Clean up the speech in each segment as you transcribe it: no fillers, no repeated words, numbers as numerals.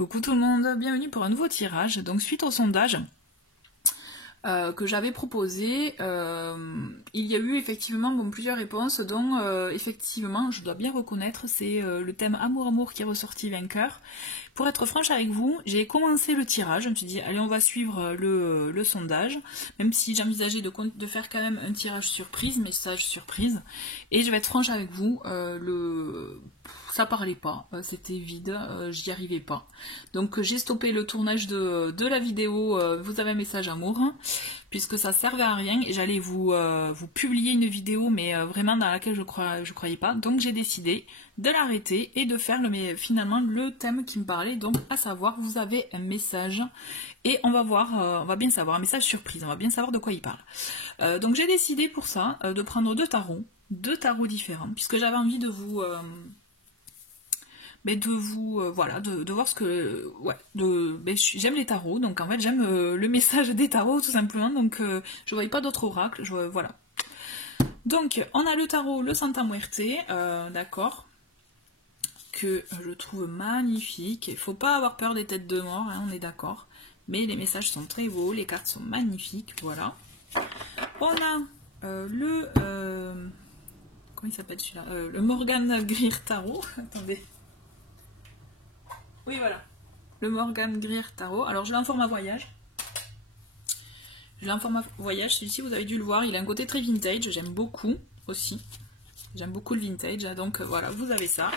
Coucou tout le monde, bienvenue pour un nouveau tirage. Donc suite au sondage que j'avais proposé, il y a eu effectivement plusieurs réponses, dont effectivement, je dois bien reconnaître, c'est le thème amour-amour qui est ressorti vainqueur. Pour être franche avec vous, j'ai commencé le tirage, je me suis dit allez on va suivre le sondage, même si j'envisageais de faire quand même un tirage surprise, message surprise, et je vais être franche avec vous, ça parlait pas, c'était vide, j'y arrivais pas. Donc j'ai stoppé le tournage de la vidéo, vous avez un message amour, puisque ça servait à rien et j'allais vous publier une vidéo mais vraiment dans laquelle je croyais pas. Donc j'ai décidé de l'arrêter et de faire finalement le thème qui me parlait, donc à savoir vous avez un message et on va voir, on va bien savoir, un message surprise, on va bien savoir de quoi il parle. Donc j'ai décidé pour ça de prendre deux tarots différents, puisque j'avais envie de vous... voilà, de voir ce que... Ouais, j'aime les tarots, donc en fait j'aime le message des tarots tout simplement, donc je voyais pas d'autres oracles, voilà. Donc on a le tarot, le Santa Muerte, d'accord, que je trouve magnifique. Il faut pas avoir peur des têtes de mort, hein, on est d'accord, mais les messages sont très beaux, les cartes sont magnifiques, voilà. On a comment il s'appelle celui-là, le Morgan Greer Tarot, attendez. Oui, voilà. Le Morgan Greer Tarot. Alors, je l'ai en format voyage. Celui-ci, vous avez dû le voir. Il a un côté très vintage. J'aime beaucoup aussi. J'aime beaucoup le vintage. Donc, voilà, vous avez ça.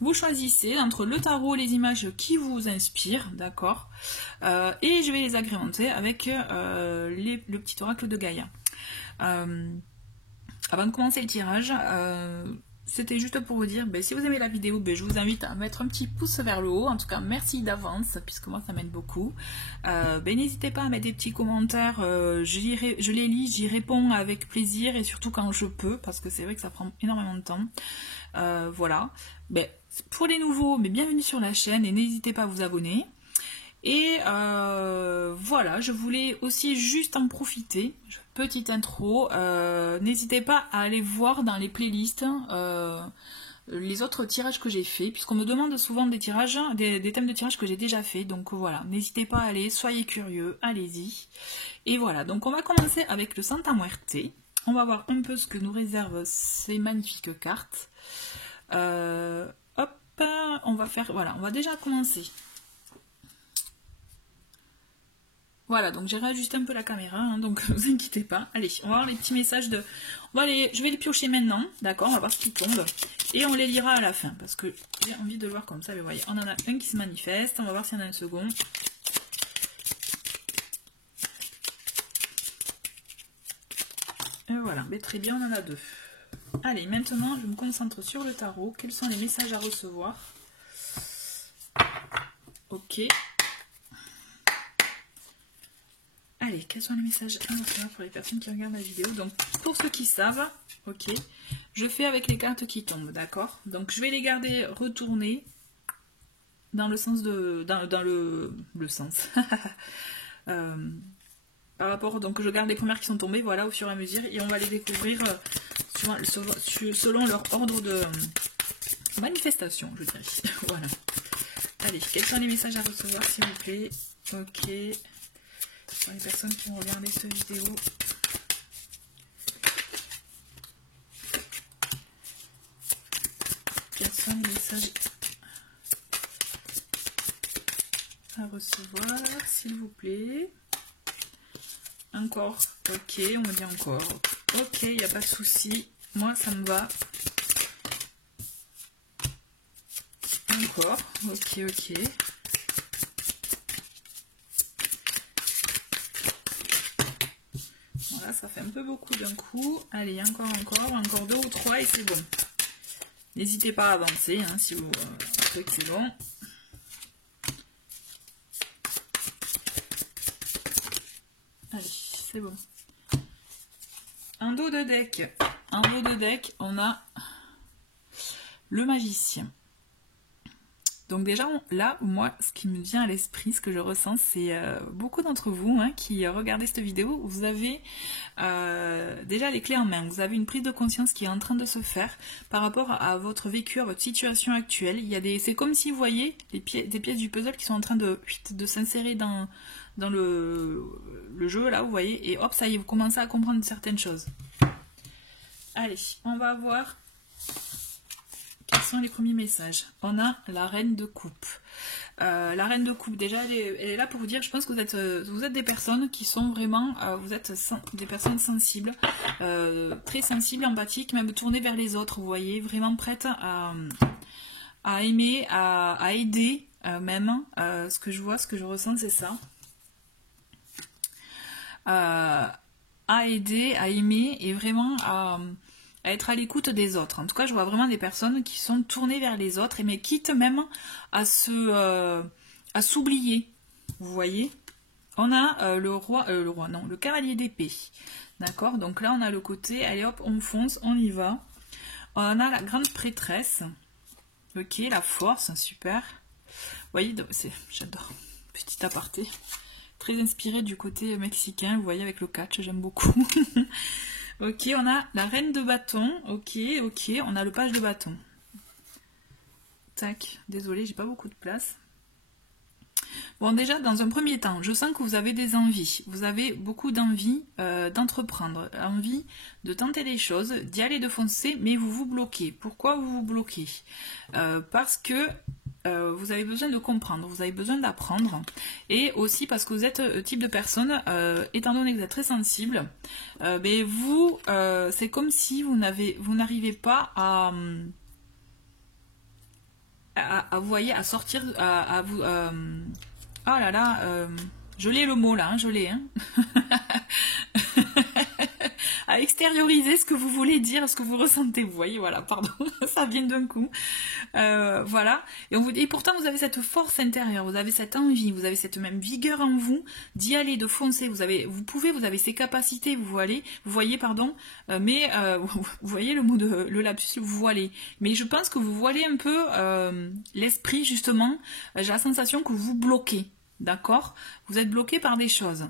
Vous choisissez entre le tarot, les images qui vous inspirent. D'accord. Et je vais les agrémenter avec le petit oracle de Gaïa. Avant de commencer le tirage... c'était juste pour vous dire, si vous aimez la vidéo, je vous invite à mettre un petit pouce vers le haut. En tout cas, merci d'avance, puisque moi, ça m'aide beaucoup. N'hésitez pas à mettre des petits commentaires. Je les lis, j'y réponds avec plaisir, et surtout quand je peux, parce que c'est vrai que ça prend énormément de temps. Voilà. Pour les nouveaux, bienvenue sur la chaîne, et n'hésitez pas à vous abonner. Et voilà, je voulais aussi juste en profiter, petite intro, n'hésitez pas à aller voir dans les playlists les autres tirages que j'ai fait, puisqu'on me demande souvent des tirages, des thèmes de tirage que j'ai déjà fait, donc voilà, n'hésitez pas à aller, soyez curieux, allez-y. Et voilà, donc on va commencer avec le Santa Muerte, on va voir un peu ce que nous réservent ces magnifiques cartes. Hop, on va faire, voilà, on va déjà commencer. Voilà, donc j'ai réajusté un peu la caméra, hein, donc ne vous inquiétez pas. Allez, on va voir les petits messages de... je vais les piocher maintenant, d'accord, on va voir ce qui tombe. Et on les lira à la fin, parce que j'ai envie de le voir comme ça. Mais vous voyez, on en a un qui se manifeste, on va voir s'il y en a un second. Et voilà, très bien, on en a deux. Allez, maintenant, je me concentre sur le tarot. Quels sont les messages à recevoir? Ok. Allez, quels sont les messages à recevoir pour les personnes qui regardent la vidéo? Donc, pour ceux qui savent, ok, je fais avec les cartes qui tombent, d'accord? Donc, je vais les garder retournées dans le sens de... dans le sens. Par rapport, donc, je garde les premières qui sont tombées, voilà, au fur et à mesure, et on va les découvrir selon leur ordre de manifestation, je dirais. Voilà. Allez, quels sont les messages à recevoir, s'il vous plaît? Ok. Pour les personnes qui vont regarder cette vidéo. Quels sont les messages à recevoir, s'il vous plaît? Encore. Ok, on me dit encore. Ok, il n'y a pas de souci. Moi, ça me va. Encore. Ok, ok. Voilà, ça fait un peu beaucoup d'un coup. Allez, encore deux ou trois et c'est bon. N'hésitez pas à avancer, hein, si vous trouvez que c'est bon. Allez, c'est bon. Un dos de deck. On a le magicien. Donc déjà, là, moi, ce qui me vient à l'esprit, ce que je ressens, c'est beaucoup d'entre vous hein, qui regardez cette vidéo, vous avez déjà les clés en main, vous avez une prise de conscience qui est en train de se faire par rapport à votre vécu, à votre situation actuelle. Il y a c'est comme si vous voyez des pièces du puzzle qui sont en train de s'insérer dans le jeu, là, vous voyez, et hop, ça y est, vous commencez à comprendre certaines choses. Allez, on va voir quels sont les premiers messages. On a la reine de coupe. La reine de coupe, déjà, elle est là pour vous dire, je pense que vous êtes des personnes qui sont vraiment, vous êtes des personnes sensibles, très sensibles, empathiques, même tournées vers les autres, vous voyez, vraiment prêtes à aimer, à aider, même. Ce que je vois, ce que je ressens, c'est ça. À aider, à aimer et vraiment à être à l'écoute des autres. En tout cas, je vois vraiment des personnes qui sont tournées vers les autres, et mais quitte même à s'oublier. Vous voyez, on a le cavalier d'épée. D'accord. Donc là, on a le côté, allez hop, on fonce, on y va. On a la grande prêtresse. Ok, la force, super. Vous voyez, j'adore. Petit aparté. Très inspiré du côté mexicain, vous voyez, avec le catch, j'aime beaucoup. Ok, on a la reine de bâton, ok, on a le page de bâton. Tac, désolé, j'ai pas beaucoup de place. Bon, déjà, dans un premier temps, je sens que vous avez des envies. Vous avez beaucoup d'envie d'entreprendre, envie de tenter des choses, d'y aller, de foncer, mais vous vous bloquez. Pourquoi vous vous bloquez? Parce que vous avez besoin de comprendre, vous avez besoin d'apprendre, et aussi parce que vous êtes le type de personne, étant donné que vous êtes très sensible, mais vous, c'est comme si vous n'arrivez pas à vous voyez, à sortir, à vous, oh là là, je l'ai le mot là, hein, je l'ai, hein. À extérioriser ce que vous voulez dire, ce que vous ressentez, vous voyez, voilà, pardon, ça vient d'un coup, voilà, et pourtant vous avez cette force intérieure, vous avez cette envie, vous avez cette même vigueur en vous, d'y aller, de foncer, vous avez ces capacités, vous voyez, pardon, mais, vous voyez le mot le lapsus, vous voilez, mais je pense que vous voilez un peu l'esprit, justement, j'ai la sensation que vous bloquez, d'accord, vous êtes bloqué par des choses,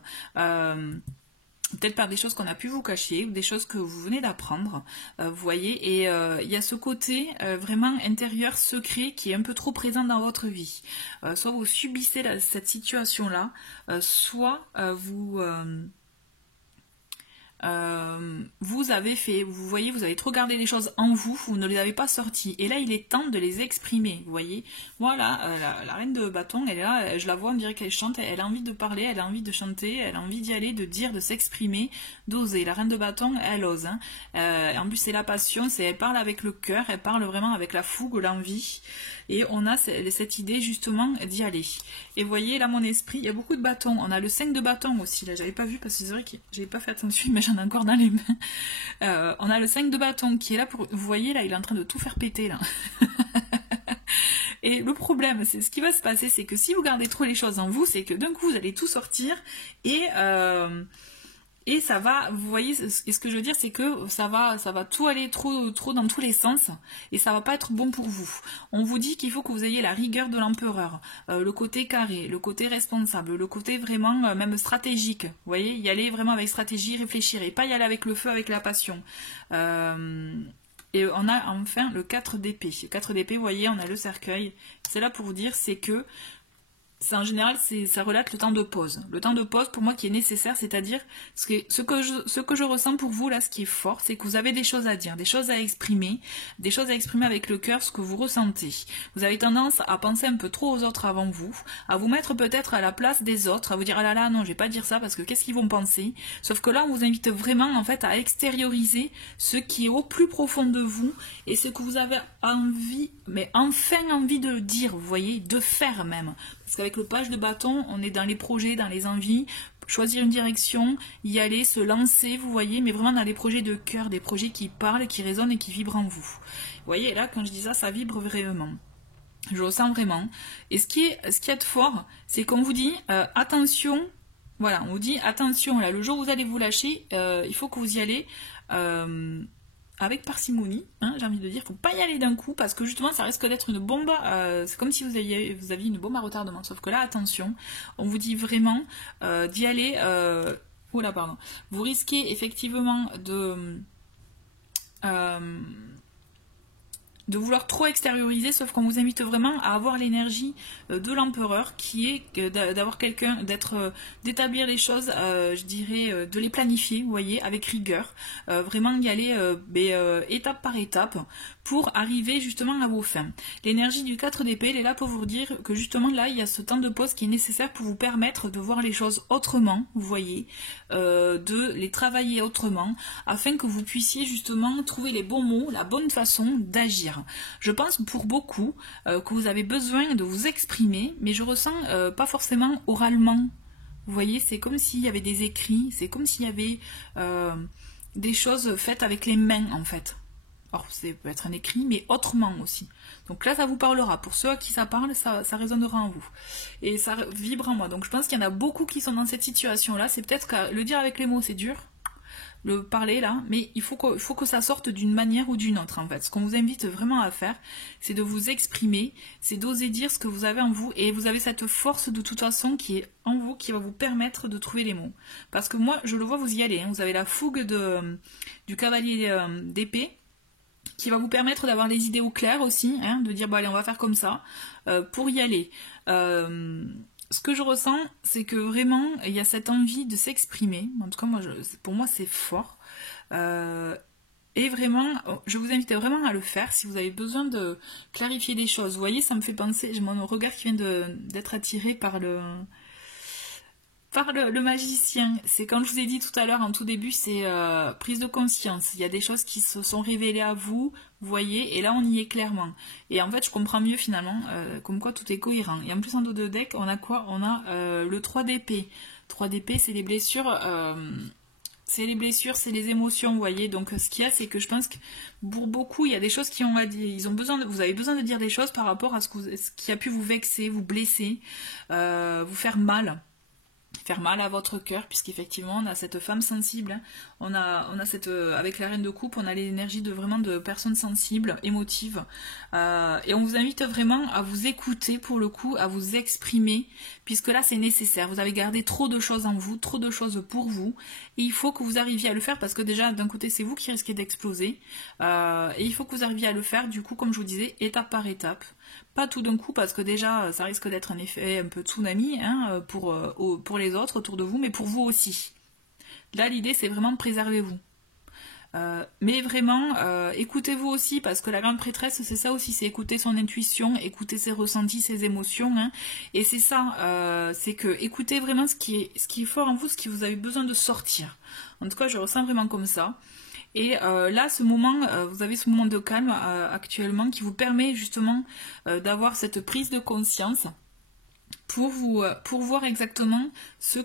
peut-être par des choses qu'on a pu vous cacher, ou des choses que vous venez d'apprendre, vous voyez, et il y a ce côté vraiment intérieur, secret, qui est un peu trop présent dans votre vie. Soit vous subissez cette situation-là, soit vous avez trop gardé les choses en vous, vous ne les avez pas sorties, et là il est temps de les exprimer, vous voyez, voilà, la reine de bâton, elle est là, je la vois, on dirait qu'elle chante, elle a envie de parler, elle a envie de chanter, elle a envie d'y aller, de dire, de s'exprimer, d'oser. La reine de bâton, elle ose, hein. En plus c'est la passion, elle parle avec le cœur, elle parle vraiment avec la fougue, l'envie, et on a cette idée justement d'y aller. Et vous voyez là mon esprit, il y a beaucoup de bâtons, on a le 5 de bâton aussi, là j'avais pas vu parce que c'est vrai que j'avais pas fait attention, mais j'en ai encore dans les mains. On a le 5 de bâton qui est là pour, vous voyez là, il est en train de tout faire péter là. Et le problème, c'est ce qui va se passer, c'est que si vous gardez trop les choses en vous, c'est que d'un coup vous allez tout sortir, et ça va, vous voyez, ce que je veux dire, c'est que ça va tout aller trop dans tous les sens, et ça va pas être bon pour vous. On vous dit qu'il faut que vous ayez la rigueur de l'empereur, le côté carré, le côté responsable, le côté vraiment même stratégique. Vous voyez, y aller vraiment avec stratégie, réfléchir, et pas y aller avec le feu, avec la passion. Et on a enfin le 4 d'épée. Le 4 d'épée, vous voyez, on a le cercueil. C'est là pour vous dire, c'est que en général, ça relate le temps de pause. Le temps de pause, pour moi, qui est nécessaire, c'est-à-dire ce que je ressens pour vous, là, ce qui est fort, c'est que vous avez des choses à dire, des choses à exprimer avec le cœur, ce que vous ressentez. Vous avez tendance à penser un peu trop aux autres avant vous, à vous mettre peut-être à la place des autres, à vous dire, ah là là, non, je vais pas dire ça, parce que qu'est-ce qu'ils vont penser? Sauf que là, on vous invite vraiment, en fait, à extérioriser ce qui est au plus profond de vous, et ce que vous avez envie, mais enfin envie de dire, vous voyez, de faire même. Parce qu'avec le page de bâton, on est dans les projets, dans les envies, choisir une direction, y aller, se lancer, vous voyez, mais vraiment dans les projets de cœur, des projets qui parlent, qui résonnent et qui vibrent en vous. Vous voyez, là, quand je dis ça, ça vibre vraiment. Je le ressens vraiment. Et ce qui est de fort, c'est qu'on vous dit, attention, voilà, on vous dit, attention, là, le jour où vous allez vous lâcher, il faut que vous y allez avec parcimonie, hein, j'ai envie de dire, faut pas y aller d'un coup parce que justement ça risque d'être une bombe, c'est comme si vous aviez une bombe à retardement, sauf que là attention, on vous dit vraiment d'y aller, oula pardon, vous risquez effectivement de vouloir trop extérioriser, sauf qu'on vous invite vraiment à avoir l'énergie de l'empereur, qui est d'avoir quelqu'un, d'établir les choses, je dirais, de les planifier, vous voyez, avec rigueur, vraiment y aller étape par étape, pour arriver justement à vos fins. L'énergie du 4 d'épée, elle est là pour vous dire que justement là, il y a ce temps de pause qui est nécessaire pour vous permettre de voir les choses autrement, vous voyez, de les travailler autrement, afin que vous puissiez justement trouver les bons mots, la bonne façon d'agir. Je pense pour beaucoup que vous avez besoin de vous exprimer, mais je ressens pas forcément oralement. Vous voyez, c'est comme s'il y avait des écrits, c'est comme s'il y avait des choses faites avec les mains en fait. Alors, ça peut être un écrit, mais autrement aussi. Donc là, ça vous parlera. Pour ceux à qui ça parle, ça résonnera en vous. Et ça vibre en moi. Donc je pense qu'il y en a beaucoup qui sont dans cette situation-là. C'est peut-être que le dire avec les mots, c'est dur. Le parler là, mais il faut que ça sorte d'une manière ou d'une autre en fait. Ce qu'on vous invite vraiment à faire, c'est de vous exprimer, c'est d'oser dire ce que vous avez en vous, et vous avez cette force de toute façon qui est en vous, qui va vous permettre de trouver les mots. Parce que moi, je le vois, vous y allez, hein. Vous avez la fougue du cavalier d'épée, qui va vous permettre d'avoir les idées au clair aussi, hein, de dire, bon allez, on va faire comme ça, pour y aller. Ce que je ressens, c'est que vraiment, il y a cette envie de s'exprimer. En tout cas, pour moi, c'est fort. Et vraiment, je vous invite vraiment à le faire si vous avez besoin de clarifier des choses. Vous voyez, ça me fait penser, j'ai mon regard qui vient d'être attiré par le magicien. C'est quand je vous ai dit tout à l'heure en tout début, c'est prise de conscience. Il y a des choses qui se sont révélées à vous, vous voyez, et là on y est clairement. Et en fait je comprends mieux finalement, comme quoi tout est cohérent. Et en plus en dos de deck, on a quoi? On a le 3 d'épée. 3 d'épée, c'est les blessures, c'est les émotions, vous voyez. Donc ce qu'il y a, c'est que je pense que pour beaucoup, il y a des choses qui ont à dire. Vous avez besoin de dire des choses par rapport à ce qui a pu vous vexer, vous blesser, vous faire mal à votre cœur, puisqu'effectivement on a cette femme sensible, hein. On a cette avec la reine de coupe, on a l'énergie de personnes sensibles, émotives, et on vous invite vraiment à vous écouter, pour le coup, à vous exprimer, puisque là c'est nécessaire. Vous avez gardé trop de choses en vous, trop de choses pour vous, et il faut que vous arriviez à le faire, parce que déjà d'un côté c'est vous qui risquez d'exploser, et il faut que vous arriviez à le faire, du coup, comme je vous disais, étape par étape. Pas tout d'un coup, parce que déjà ça risque d'être un effet un peu tsunami, hein, pour les autres autour de vous, mais pour vous aussi. Là l'idée c'est vraiment de préserver vous. Mais vraiment, écoutez-vous aussi, parce que la grande prêtresse c'est ça aussi, c'est écouter son intuition, écouter ses ressentis, ses émotions, hein, et c'est ça, c'est que écoutez vraiment ce qui est fort en vous, ce que vous avez besoin de sortir. En tout cas je ressens vraiment comme ça. Et là, ce moment, vous avez ce moment de calme actuellement qui vous permet justement d'avoir cette prise de conscience pour voir exactement ce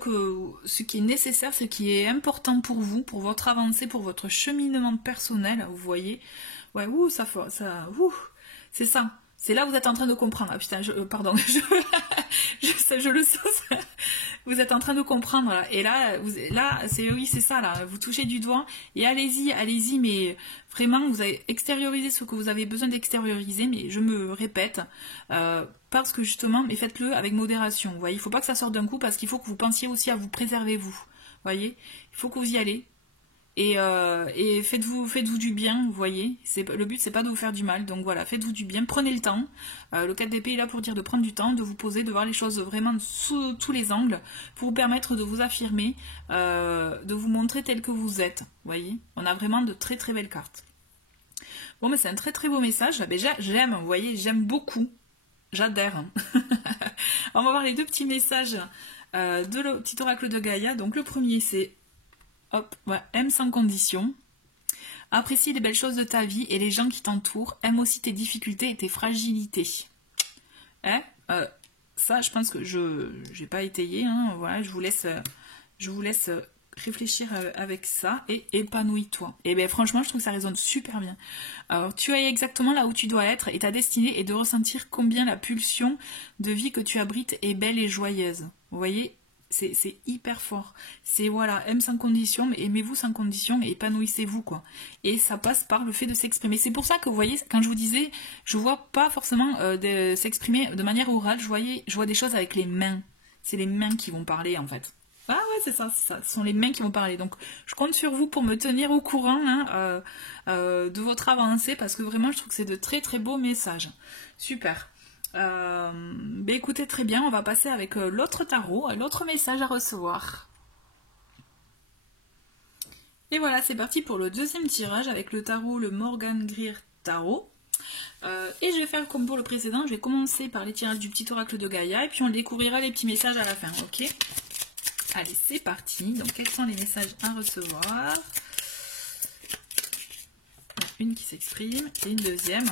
qui est nécessaire, ce qui est important pour vous, pour votre avancée, pour votre cheminement personnel, vous voyez. Ouais, c'est ça. C'est là où vous êtes en train de comprendre. Ah putain, pardon, je le sens. Vous êtes en train de comprendre. Et là, c'est ça, là. Vous touchez du doigt. Et allez-y, mais vraiment, vous avez extériorisé ce que vous avez besoin d'extérioriser. Mais je me répète, parce que justement, mais faites-le avec modération. Vous voyez, il ne faut pas que ça sorte d'un coup, parce qu'il faut que vous pensiez aussi à vous préserver, vous. Vous voyez, il faut que vous y allez. Et faites-vous du bien, vous voyez. Le but, c'est pas de vous faire du mal. Donc voilà, faites-vous du bien, prenez le temps. Le 4 d'épée est là pour dire de prendre du temps, de vous poser, de voir les choses vraiment sous tous les angles, pour vous permettre de vous affirmer, de vous montrer tel que vous êtes. Vous voyez, on a vraiment de très très belles cartes. Bon, mais c'est un très très beau message. J'aime, vous voyez, j'aime beaucoup. J'adhère. On va voir les deux petits messages de le petit oracle de Gaïa. Donc le premier, c'est hop, ouais, aime sans condition. Apprécie les belles choses de ta vie et les gens qui t'entourent. Aime aussi tes difficultés et tes fragilités. Ça, je pense que je n'ai pas étayé. Hein, voilà, je vous laisse réfléchir avec ça et épanouis-toi. Et bien franchement, je trouve que ça résonne super bien. Alors, tu es exactement là où tu dois être et ta destinée est de ressentir combien la pulsion de vie que tu abrites est belle et joyeuse. Vous voyez, C'est hyper fort. C'est voilà, aime sans condition, mais aimez-vous sans condition et épanouissez-vous, quoi. Et ça passe par le fait de s'exprimer. C'est pour ça que vous voyez, quand je vous disais, je vois pas forcément s'exprimer de manière orale, je vois des choses avec les mains. C'est les mains qui vont parler, en fait. Ah ouais, c'est ça, c'est ça. Ce sont les mains qui vont parler. Donc, je compte sur vous pour me tenir au courant hein, de votre avancée, parce que vraiment, je trouve que c'est de très très beaux messages. Super. Écoutez, très bien, on va passer avec l'autre tarot, l'autre message à recevoir. Et voilà, c'est parti pour le deuxième tirage avec le tarot, le Morgan Greer Tarot. Et je vais faire comme pour le précédent, je vais commencer par les tirages du petit oracle de Gaïa et puis on découvrira les petits messages à la fin, ok? Allez, c'est parti. Donc, quels sont les messages à recevoir? Une qui s'exprime et une deuxième.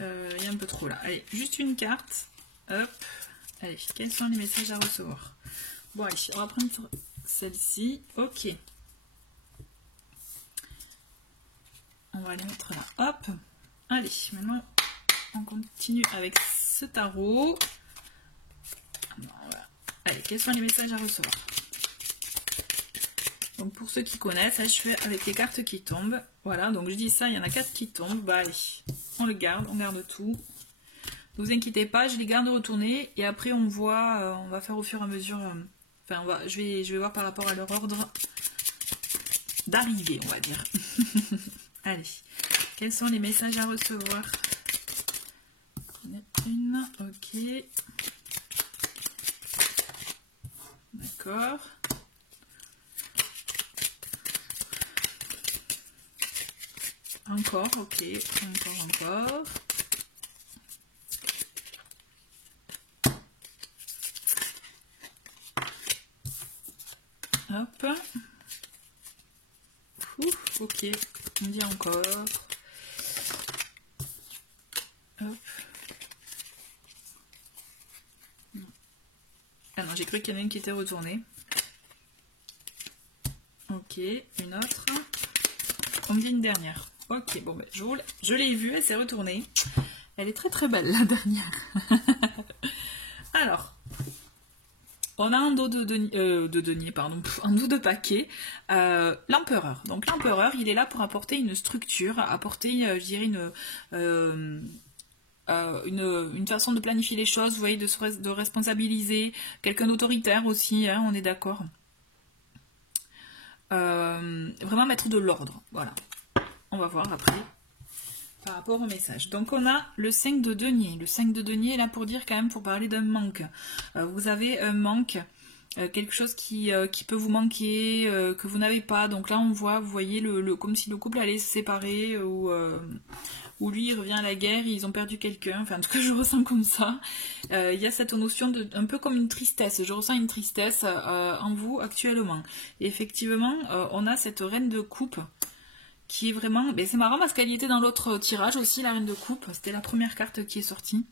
Il y a un peu trop là. Allez, juste une carte. Hop. Allez, quels sont les messages à recevoir? Bon, allez, on va prendre celle-ci. Ok. On va les mettre là. Hop. Allez, maintenant, on continue avec ce tarot. Voilà. Allez, quels sont les messages à recevoir? Donc, pour ceux qui connaissent, là, je fais avec les cartes qui tombent. Voilà, donc je dis ça, il y en a 4 qui tombent. Bah, allez, on le garde, on garde tout. Ne vous inquiétez pas, je les garde retournés. Et après, on voit, on va faire au fur et à mesure. Enfin, je vais voir par rapport à leur ordre d'arrivée, on va dire. Allez, quels sont les messages à recevoir? Une, ok. D'accord. Encore, ok. Encore. Hop. Ouf, ok. On dit encore. Hop. Ah non, j'ai cru qu'il y en a une qui était retournée. Ok, une autre. On me dit une dernière. Ok, bon ben, je l'ai vue, elle s'est retournée. Elle est très très belle, la dernière. Alors, on a un dos de denier, pardon, un dos de paquet, l'empereur. Donc l'empereur, il est là pour apporter une structure, apporter, je dirais, une façon de planifier les choses, vous voyez, de responsabiliser, quelqu'un d'autoritaire aussi, hein, on est d'accord. Vraiment mettre de l'ordre, voilà. On va voir après par rapport au message. Donc on a le 5 de denier. Le 5 de denier est là pour dire quand même, pour parler d'un manque. Vous avez un manque, quelque chose qui peut vous manquer, que vous n'avez pas. Donc là on voit, vous voyez, comme si le couple allait se séparer ou lui il revient à la guerre, ils ont perdu quelqu'un. Enfin en tout cas je ressens comme ça. Il y a cette notion de un peu comme une tristesse. Je ressens une tristesse en vous actuellement. Et effectivement on a cette reine de coupe qui est vraiment... c'est marrant parce qu'elle y était dans l'autre tirage aussi, la reine de coupe. C'était la première carte qui est sortie.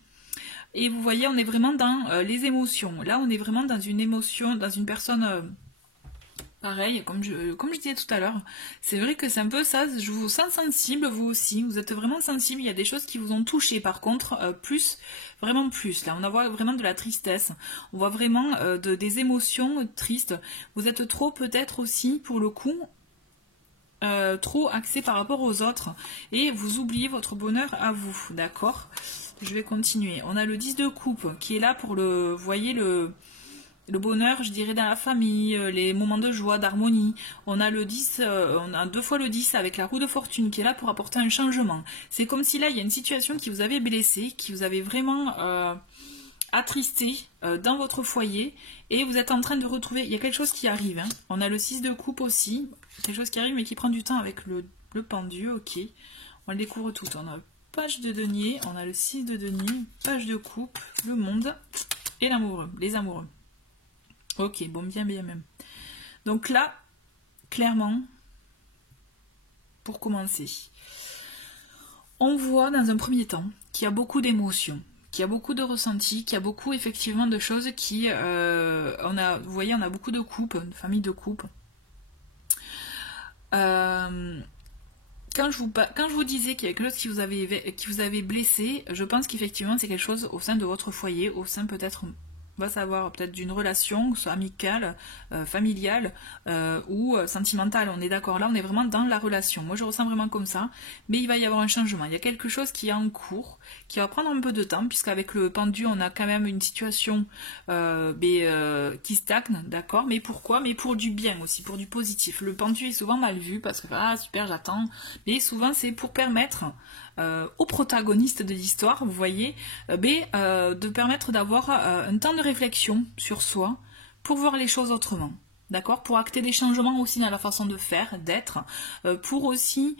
Et vous voyez, on est vraiment dans les émotions. Là, on est vraiment dans une émotion, dans une personne... pareil, comme je disais tout à l'heure. C'est vrai que c'est un peu ça, je vous sens sensible, vous aussi. Vous êtes vraiment sensible, il y a des choses qui vous ont touché. Par contre, plus, vraiment plus. Là, on voit vraiment de la tristesse. On voit vraiment des émotions tristes. Vous êtes trop peut-être aussi, pour le coup... trop axé par rapport aux autres et vous oubliez votre bonheur à vous, d'accord? Je vais continuer. On a le 10 de coupe qui est là pour vous voyez, le bonheur, je dirais, dans la famille, les moments de joie, d'harmonie. On a le 10, on a 2 fois le 10 avec la roue de fortune qui est là pour apporter un changement. C'est comme si là, il y a une situation qui vous avait blessé, qui vous avait vraiment attristé dans votre foyer et vous êtes en train de retrouver, il y a quelque chose qui arrive, hein. On a le 6 de coupe aussi, quelque chose qui arrive mais qui prend du temps avec le pendu, ok. On le découvre tout. On a page de denier, on a le 6 de denier, page de coupe, le monde et l'amoureux, les amoureux. Ok, bon, bien même. Donc là, clairement, pour commencer, on voit dans un premier temps qu'il y a beaucoup d'émotions, qu'il y a beaucoup de ressentis, qu'il y a beaucoup effectivement de choses qui... vous voyez, on a beaucoup de couples, de familles de couples. quand je vous disais qu'il y a quelque chose qui vous avait blessé, je pense qu'effectivement c'est quelque chose au sein de votre foyer, au sein peut-être, on va savoir, peut-être d'une relation, soit amicale, familiale ou sentimentale. On est d'accord, là on est vraiment dans la relation. Moi je ressens vraiment comme ça, mais il va y avoir un changement. Il y a quelque chose qui est en cours, qui va prendre un peu de temps, puisqu'avec le pendu on a quand même une situation qui stagne, d'accord. Mais pourquoi? Mais pour du bien aussi, pour du positif. Le pendu est souvent mal vu, parce que ah super j'attends, mais souvent c'est pour permettre aux protagonistes de l'histoire, vous voyez, de permettre d'avoir un temps de réflexion sur soi pour voir les choses autrement. D'accord? Pour acter des changements aussi dans la façon de faire, d'être, pour aussi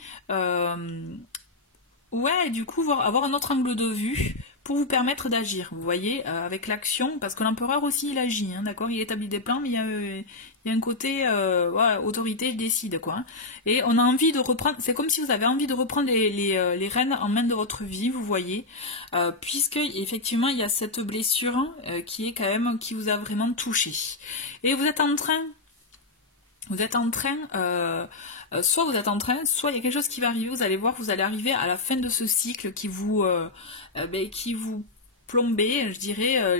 ouais, du coup, avoir un autre angle de vue pour vous permettre d'agir, vous voyez, avec l'action, parce que l'empereur aussi, il agit, hein, d'accord, il établit des plans, mais il y a un côté, voilà, autorité, il décide, quoi. Hein. Et on a envie de reprendre, c'est comme si vous avez envie de reprendre les rênes en main de votre vie, vous voyez, puisque, effectivement, il y a cette blessure qui est quand même, qui vous a vraiment touché. Et vous êtes en train, soit vous êtes en train, soit il y a quelque chose qui va arriver, vous allez voir, vous allez arriver à la fin de ce cycle qui vous plombait, je dirais,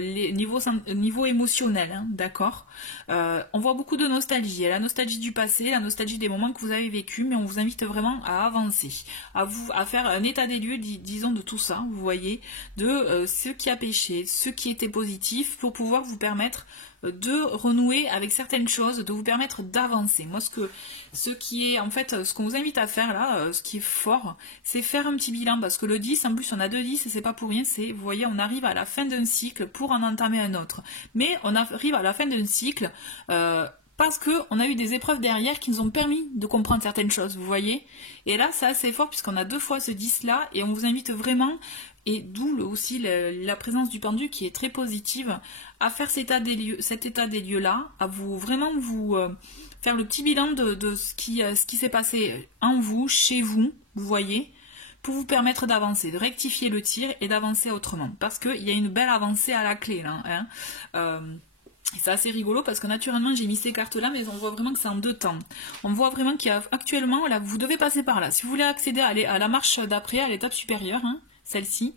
niveau émotionnel, hein, d'accord. On voit beaucoup de nostalgie, la nostalgie du passé, la nostalgie des moments que vous avez vécu, mais on vous invite vraiment à avancer, à faire un état des lieux, disons, de tout ça, vous voyez, de ce qui a péché, ce qui était positif, pour pouvoir vous permettre de renouer avec certaines choses, de vous permettre d'avancer. Moi, ce qui est, en fait, ce qu'on vous invite à faire là, ce qui est fort, c'est faire un petit bilan, parce que le 10, en plus, on a 2 10, et c'est pas pour rien, vous voyez, on arrive à la fin d'un cycle pour en entamer un autre. Mais on arrive à la fin d'un cycle, parce qu'on a eu des épreuves derrière qui nous ont permis de comprendre certaines choses, vous voyez. Et là, c'est assez fort, puisqu'on a 2 fois ce 10-là, et on vous invite vraiment, et d'où aussi la présence du pendu qui est très positive, à faire cet état des lieux-là, à vous vraiment faire le petit bilan de ce qui s'est passé en vous, chez vous, vous voyez, pour vous permettre d'avancer, de rectifier le tir et d'avancer autrement. Parce qu'il y a une belle avancée à la clé, là. Hein. Et c'est assez rigolo parce que naturellement j'ai mis ces cartes là, mais on voit vraiment que c'est en 2 temps. On voit vraiment qu'il y a actuellement, là, vous devez passer par là. Si vous voulez accéder à la marche d'après, à l'étape supérieure, hein, celle-ci,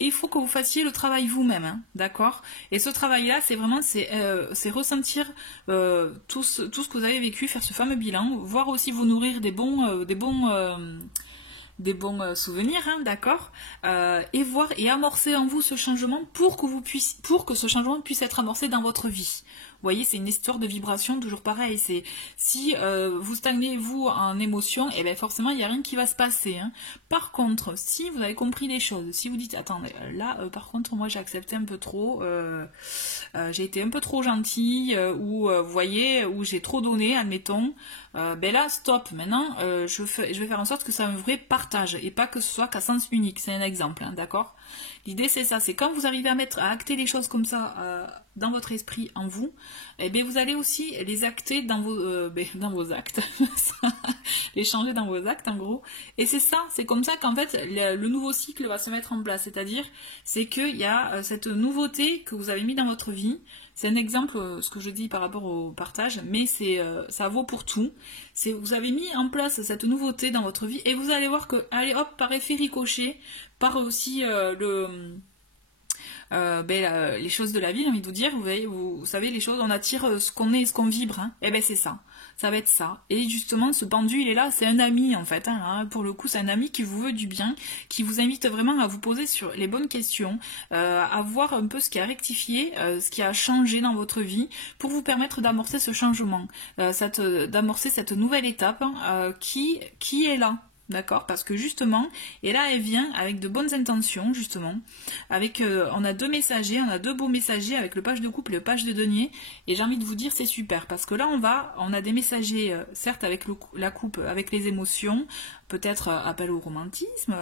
il faut que vous fassiez le travail vous-même, hein, d'accord. Et ce travail-là, c'est vraiment, c'est ressentir tout ce que vous avez vécu, faire ce fameux bilan, voir aussi vous nourrir des bons souvenirs, hein, d'accord, et voir et amorcer en vous ce changement pour que ce changement puisse être amorcé dans votre vie. Vous voyez, c'est une histoire de vibration, toujours pareil. C'est si vous stagnez vous en émotion, et bien forcément il n'y a rien qui va se passer. Hein. Par contre, si vous avez compris les choses, si vous dites attends, là par contre moi j'ai accepté un peu trop, j'ai été un peu trop gentille, ou vous voyez, ou j'ai trop donné, admettons. Ben là, stop. Maintenant, je vais faire en sorte que ça soit un vrai partage et pas que ce soit qu'à sens unique. C'est un exemple, hein, d'accord. L'idée c'est ça, c'est quand vous arrivez à acter les choses comme ça dans votre esprit, en vous, et bien vous allez aussi les acter dans vos actes, les changer dans vos actes en gros. Et c'est ça, c'est comme ça qu'en fait le nouveau cycle va se mettre en place. C'est-à-dire, c'est qu'il y a cette nouveauté que vous avez mis dans votre vie. C'est un exemple, ce que je dis par rapport au partage, mais ça vaut pour tout. Vous avez mis en place cette nouveauté dans votre vie et vous allez voir que, allez hop, par effet ricochet, par aussi les choses de la vie, j'ai envie de vous dire, vous savez, les choses, on attire ce qu'on est et ce qu'on vibre, hein. Et ben c'est ça va être ça. Et justement, ce pendu, il est là, c'est un ami en fait, hein. Pour le coup, c'est un ami qui vous veut du bien, qui vous invite vraiment à vous poser sur les bonnes questions, à voir un peu ce qui a rectifié, ce qui a changé dans votre vie, pour vous permettre d'amorcer ce changement, d'amorcer cette nouvelle étape, hein, qui est là. D'accord, parce que justement, et là elle vient avec de bonnes intentions, justement, avec, on a 2 messagers, on a 2 beaux messagers avec le page de coupe et le page de denier, et j'ai envie de vous dire c'est super, parce que là on a des messagers, certes avec la coupe, avec les émotions, peut-être appel au romantisme,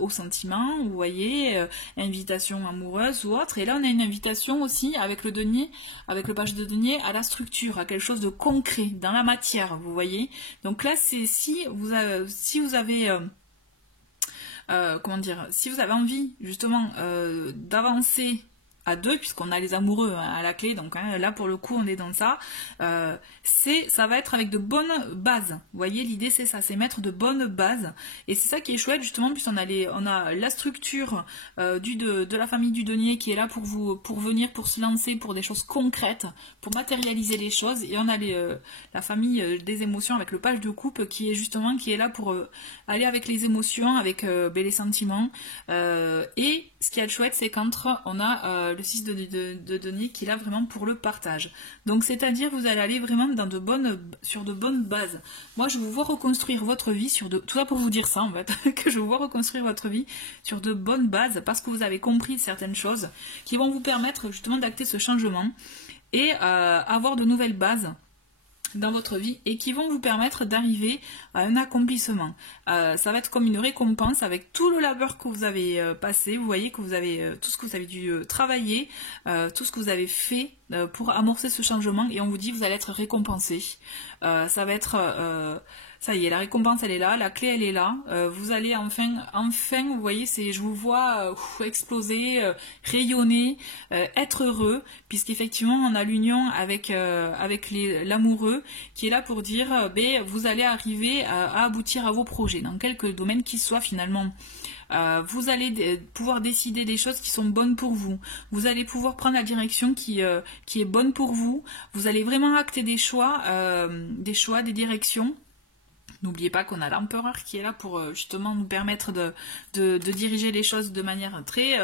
au sentiment, vous voyez, invitation amoureuse ou autre, et là on a une invitation aussi avec le denier, avec le page de denier, à la structure, à quelque chose de concret, dans la matière, vous voyez. Donc là c'est si vous avez comment dire, si vous avez envie justement d'avancer à deux, puisqu'on a les amoureux à la clé, donc hein, là pour le coup on est dans ça, ça va être avec de bonnes bases. Vous voyez, l'idée c'est ça, c'est mettre de bonnes bases, et c'est ça qui est chouette justement, puisqu'on on a la structure de la famille du denier qui est là pour venir, pour se lancer, pour des choses concrètes, pour matérialiser les choses, et on a la famille des émotions avec le page de coupe qui est là pour aller avec les émotions, avec les sentiments, et ce qui est chouette, c'est qu'entre on a le 6 de denier qui est là vraiment pour le partage. Donc c'est-à-dire vous allez aller vraiment sur de bonnes bases. Moi je vous vois reconstruire votre vie tout ça pour vous dire ça en fait, que je vous vois reconstruire votre vie sur de bonnes bases, parce que vous avez compris certaines choses qui vont vous permettre justement d'acter ce changement et avoir de nouvelles bases dans votre vie, et qui vont vous permettre d'arriver à un accomplissement. Ça va être comme une récompense avec tout le labeur que vous avez passé. Vous voyez que vous avez tout ce que vous avez dû travailler, tout ce que vous avez fait pour amorcer ce changement, et on vous dit que vous allez être récompensé. Ça va être ça y est, la récompense elle est là, la clé elle est là, vous allez enfin vous voyez, je vous vois exploser, rayonner, être heureux, puisqu'effectivement on a l'union avec l'amoureux qui est là pour dire vous allez arriver à aboutir à vos projets, dans quelque domaine qu'ils soient finalement. Vous allez pouvoir décider des choses qui sont bonnes pour vous. Vous allez pouvoir prendre la direction qui est bonne pour vous. Vous allez vraiment acter des choix, des directions. N'oubliez pas qu'on a l'empereur qui est là pour justement nous permettre de diriger les choses de manière très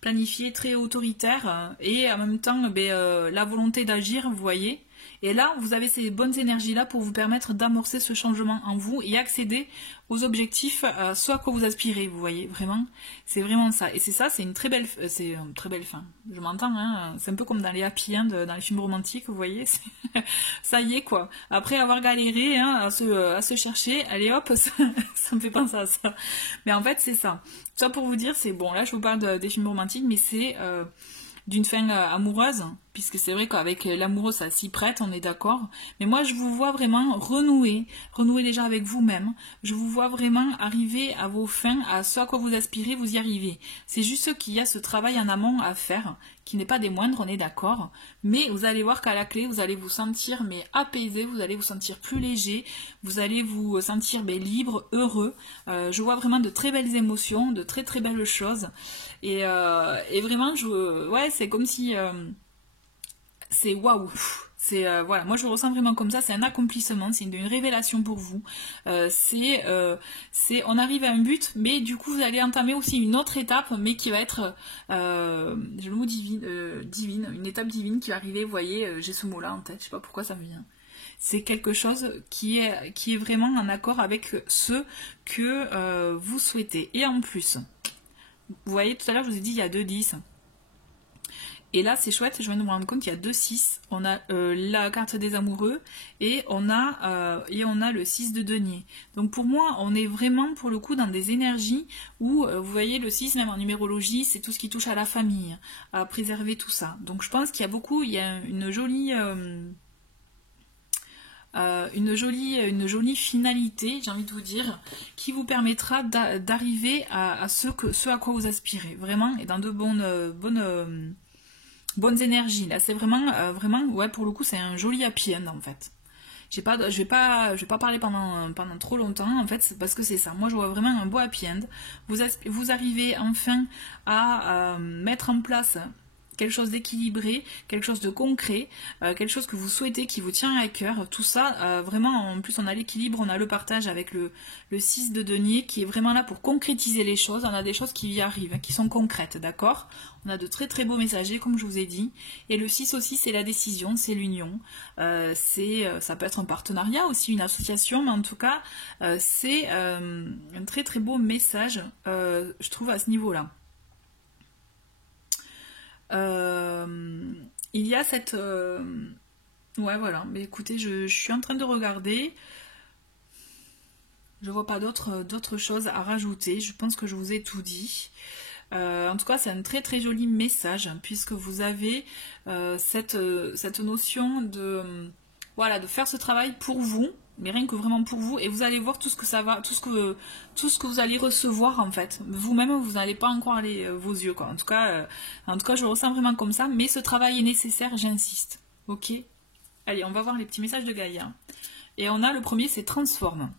planifiée, très autoritaire, et en même temps la volonté d'agir, vous voyez. Et là, vous avez ces bonnes énergies-là pour vous permettre d'amorcer ce changement en vous et accéder aux objectifs, soit à quoi vous aspirez, vous voyez, vraiment. C'est vraiment ça. Et c'est une très belle fin. Je m'entends, hein. C'est un peu comme dans les happy end, dans les films romantiques, vous voyez. Ça y est, quoi. Après avoir galéré hein, à se chercher, allez hop, ça me fait penser à ça. Mais en fait, c'est ça. Ça pour vous dire, c'est bon, là je vous parle des films romantiques, mais c'est d'une fin amoureuse, puisque c'est vrai qu'avec l'amoureux ça s'y prête, on est d'accord, mais moi je vous vois vraiment renouer déjà avec vous-même, je vous vois vraiment arriver à vos fins, à ce à quoi vous aspirez, vous y arrivez. C'est juste qu'il y a ce travail en amont à faire, qui n'est pas des moindres, on est d'accord, mais vous allez voir qu'à la clé, vous allez vous sentir apaisé, vous allez vous sentir plus léger, vous allez vous sentir libre, heureux. Je vois vraiment de très belles émotions, de très très belles choses, et vraiment, c'est comme si... c'est waouh, voilà, moi je le ressens vraiment comme ça, c'est un accomplissement, c'est une révélation pour vous, on arrive à un but, mais du coup vous allez entamer aussi une autre étape, mais qui va être le mot divine, une étape divine qui va arriver, vous voyez, j'ai ce mot là en tête, je sais pas pourquoi ça me vient. C'est quelque chose qui est vraiment en accord avec ce que vous souhaitez. Et en plus, vous voyez, tout à l'heure je vous ai dit il y a 2 10. Et là, c'est chouette, je viens de me rendre compte qu'il y a 2 6. On a la carte des amoureux et on a le 6 de denier. Donc pour moi, on est vraiment pour le coup dans des énergies où, vous voyez, le 6, même en numérologie, c'est tout ce qui touche à la famille, à préserver tout ça. Donc je pense qu'il y a une jolie... une jolie finalité, j'ai envie de vous dire, qui vous permettra d'arriver à ce à quoi vous aspirez, vraiment, et dans de bonnes énergies. Là, c'est vraiment, ouais, pour le coup, c'est un joli happy end, en fait. Je vais pas parler pendant trop longtemps, en fait, parce que c'est ça. Moi, je vois vraiment un beau happy end. Vous arrivez enfin à mettre en place quelque chose d'équilibré, quelque chose de concret, quelque chose que vous souhaitez, qui vous tient à cœur, tout ça, vraiment, en plus on a l'équilibre, on a le partage avec le 6 de denier qui est vraiment là pour concrétiser les choses, on a des choses qui y arrivent, qui sont concrètes, d'accord? On a de très très beaux messagers, comme je vous ai dit, et le 6 aussi c'est la décision, c'est l'union, ça peut être un partenariat aussi, une association, mais en tout cas, c'est un très très beau message, je trouve, à ce niveau-là. Il y a cette... ouais, voilà. Mais écoutez, je suis en train de regarder. Je vois pas d'autres choses à rajouter. Je pense que je vous ai tout dit. En tout cas, c'est un très très joli message, puisque vous avez cette notion de... voilà, de faire ce travail pour vous, mais rien que vraiment pour vous, et vous allez voir tout ce que ça va, tout ce que vous allez recevoir en fait. Vous-même, vous n'allez pas en croire vos yeux, quoi. En tout cas, je ressens vraiment comme ça, mais ce travail est nécessaire, j'insiste. Ok? Allez, on va voir les petits messages de Gaïa. Et on a le premier, c'est transforme.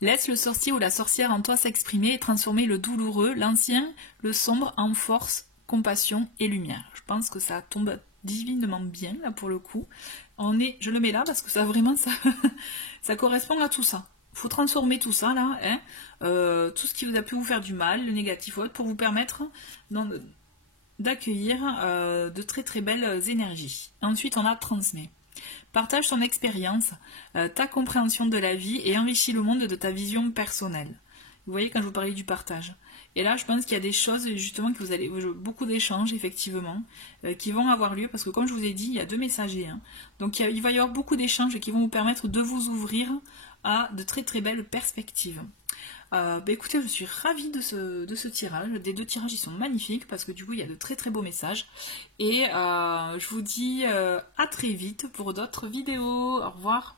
Laisse le sorcier ou la sorcière en toi s'exprimer et transformer le douloureux, l'ancien, le sombre en force, compassion et lumière. Je pense que ça tombe divinement bien là pour le coup. Je le mets là parce que ça vraiment ça correspond à tout ça. Il faut transformer tout ça là, hein, tout ce qui vous a pu vous faire du mal, le négatif autre, pour vous permettre d'accueillir de très très belles énergies. Ensuite on a transmet. Partage ton expérience, ta compréhension de la vie et enrichis le monde de ta vision personnelle. Vous voyez quand je vous parlais du partage. Et là, je pense qu'il y a des choses, justement, que vous allez beaucoup d'échanges, effectivement, qui vont avoir lieu, parce que comme je vous ai dit, il y a 2 messagers. Hein. Donc il va y avoir beaucoup d'échanges qui vont vous permettre de vous ouvrir à de très très belles perspectives. Écoutez, je suis ravie de ce tirage. Des 2 tirages, ils sont magnifiques parce que du coup, il y a de très très beaux messages. Et je vous dis à très vite pour d'autres vidéos. Au revoir.